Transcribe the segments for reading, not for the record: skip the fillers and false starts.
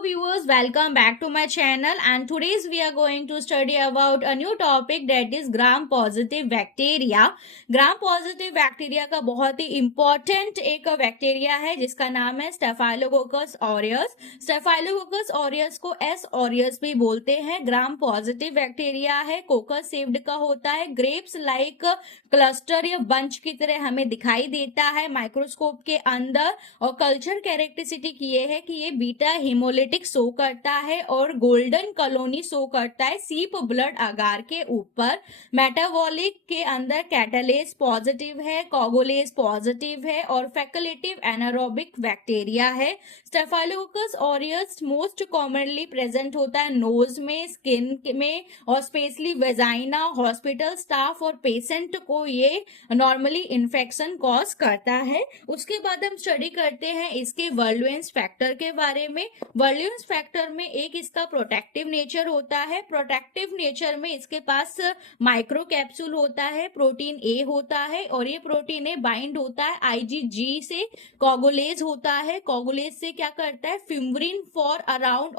Hello viewers, welcome back to my channel and today's we are going to study about a new topic that is gram positive bacteria. gram positive bacteria का बहुत ही important एक bacteria है जिसका नाम है staphylococcus aureus. Staphylococcus aureus को S aureus भी बोलते हैं. ग्राम पॉजिटिव बैक्टीरिया है, कोकस शेप्ड का होता है, ग्रेप्स लाइक क्लस्टर या बंच की तरह हमें दिखाई देता है माइक्रोस्कोप के अंदर. और कल्चर कैरेक्टरिस्टिक ये है कि ये बीटा हिमोलिटिक शो करता है और गोल्डन कॉलोनी शो करता है सीप ब्लड अगार के ऊपर. मेटाबॉलिक के अंदर कैटालेज पॉजिटिव है, कोगुलेज पॉजिटिव है और फैकल्टेटिव एनारोबिक बैक्टीरिया है. Staphylococcus aureus most commonly present होता है नोज में, स्किन में और स्पेशली वेजाइना. हॉस्पिटल स्टाफ और पेशेंट को ये नॉर्मली इन्फेक्शन कॉज करता है. उसके बाद हम स्टडी करते हैं इसके वर्ल्यूएंस फैक्टर के बारे में. वर्ल्यूएंस फैक्टर में एक इसका प्रोटेक्टिव नेचर होता है. प्रोटेक्टिव नेचर में इसके पास माइक्रो कैप्सूल होता है, प्रोटीन ए होता है और ये प्रोटीन ए बाइंड होता है आईजीजी से. कोगुलेज होता है, कोगुलेज से क्या करता है फिब्रिन फॉर अराउंड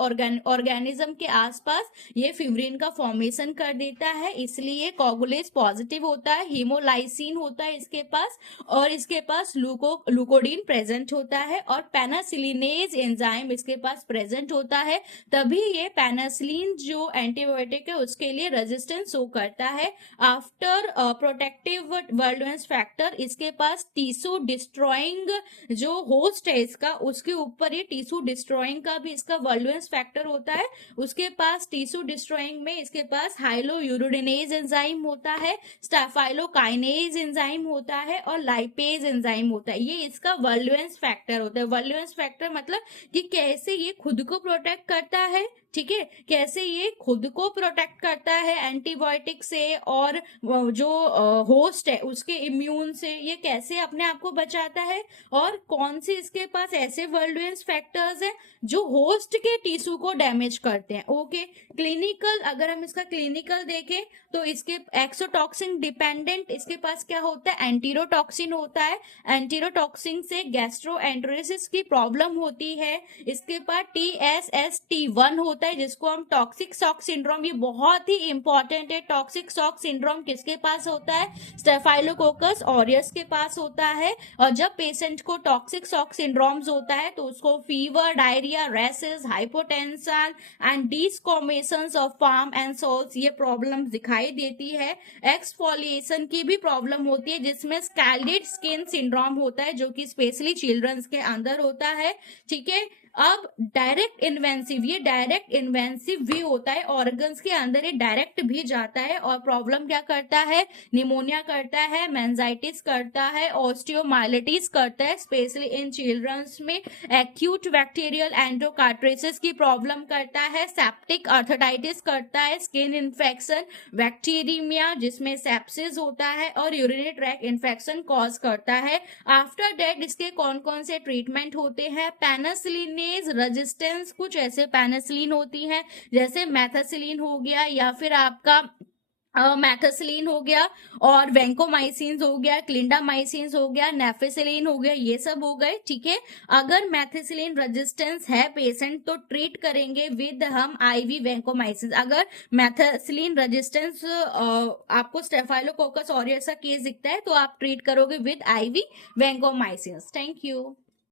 ऑर्गेनिज्म के आसपास ये फिब्रिन का फॉर्मेशन कर देता है, इसलिए कोगुलेज पॉजिटिव होता है. हीमोलाइसिन होता है इसके पास और इसके पास ग्लूकोडीन प्रेजेंट होता है और पेनासिलिनेज एंजाइम इसके पास प्रेजेंट होता है. तभी ये पेनासिलिन जो एंटीबायोटिक है उसके लिए रेजिस्टेंस शो करता है. आफ्टर प्रोटेक्टिव वर्ल्यूएंस फैक्टर इसके पास टिश्यू डिस्ट्रॉइंग जो होस्ट है इसका उसके ऊपर ये टिश्यू डिस्ट्रॉइंग का भी इसका वर्ल्यूएंस फैक्टर होता है. उसके पास टिश्यू डिस्ट्रॉइंग में इसके पास हाइलोयूरिडेनेज एंजाइम होता है, स्टेफाइलोकाइनेज एंजाइम होता है और लाइपेज एंजाइम होता है. ये इसका वर्ल्यूएंस फैक्टर होता है. वर्ल्यूएंस फैक्टर मतलब कि कैसे ये खुद को प्रोटेक्ट करता है, ठीक है, कैसे ये खुद को प्रोटेक्ट करता है एंटीबायोटिक से और जो होस्ट है उसके इम्यून से ये कैसे अपने आप को बचाता है और कौन से इसके पास ऐसे वर्ल्यूएंस फैक्टर्स हैं जो होस्ट के टिश्यू को डैमेज करते हैं. ओके, क्लिनिकल अगर हम इसका क्लिनिकल देखें तो इसके एक्सोटॉक्सिन डिपेंडेंट इसके पास क्या होता है एंटीरोटॉक्सिन होता है. एंटीरोटॉक्सिन से गैस्ट्रोएंटेरोसिस की प्रॉब्लम होती है. इसके पास TSST1 होता है जिसको हम टॉक्सिक शॉक सिंड्रोम, ये बहुत ही इंपॉर्टेंट है. टॉक्सिक शॉक सिंड्रोम किसके पास होता है स्टेफाइलोकोकस ऑरियस के पास होता है. और जब पेशेंट को टॉक्सिक शॉक सिंड्रोम्स होता है तो उसको fever, diarrhoea, rashes, hypotension and desquamations of palm and soles ये प्रॉब्लम दिखाई देती है. एक्सफोलिएशन की भी प्रॉब्लम होती है जिसमें स्कैल्डेड स्किन सिंड्रोम होता है जो कि स्पेशली चिल्ड्रंस के अंदर होता है. ठीक है, अब डायरेक्ट इन्वेंसिव, ये डायरेक्ट इन्वेंसिव भी होता है, ऑर्गन्स के अंदर ये डायरेक्ट भी जाता है और प्रॉब्लम क्या करता है निमोनिया करता है, मेंजाइटिस करता है, ऑस्टियोमाइलिटिस करता है स्पेशली इन चिल्ड्रंस में. एक्यूट बैक्टीरियल एंडोकार्ट्रेसिस की प्रॉब्लम करता है, सेप्टिक आर्थराइटिस करता है, स्किन इन्फेक्शन, बैक्टीरिया जिसमें सेप्सिस होता है और यूरिनरी ट्रैक्ट इन्फेक्शन कॉज करता है. आफ्टर दैट इसके कौन कौन से ट्रीटमेंट होते हैं पेनिसिलिन रेजिस्टेंस, कुछ ऐसे पेनिसिलिन होती हैं जैसे मेथासिलिन हो गया या फिर आपका मैथासिलिन हो गया और वेंकोमाइसिन हो गया, क्लिंडामाइसिन हो गया, नेफेसिलिन हो गया, ये सब हो गए. ठीक है, अगर मैथासिलिन रेजिस्टेंस है पेशेंट तो ट्रीट करेंगे विद हम आईवी वेंकोमाइसिन. अगर मैथासिलिन रेजिस्टेंस आपको स्टेफाइलोकोकस ऑरियस का केस दिखता है तो आप ट्रीट करोगे with IV vancomycin. Thank you.